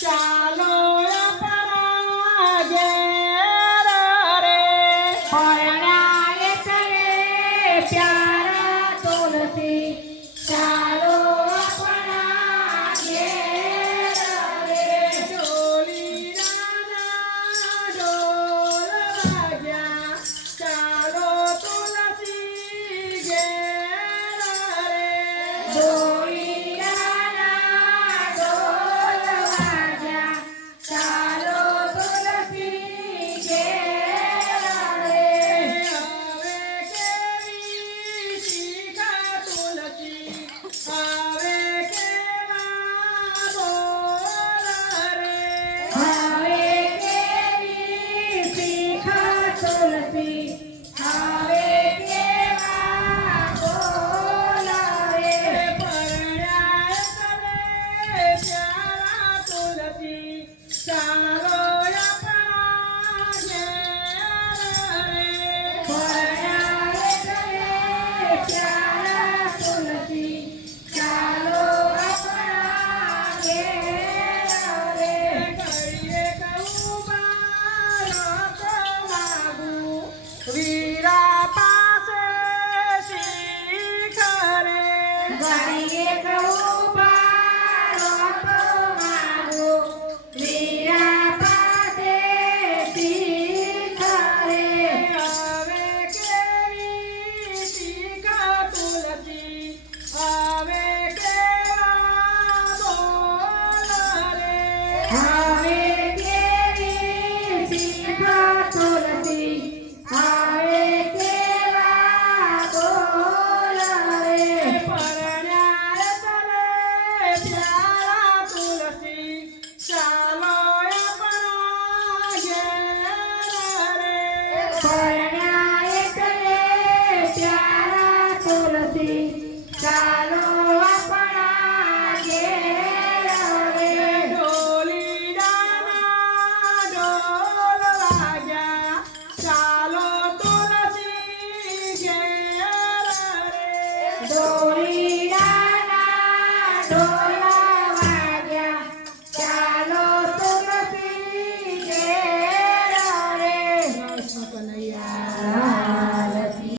Ciao. આપણા ઘેર રે. કરીએ કહું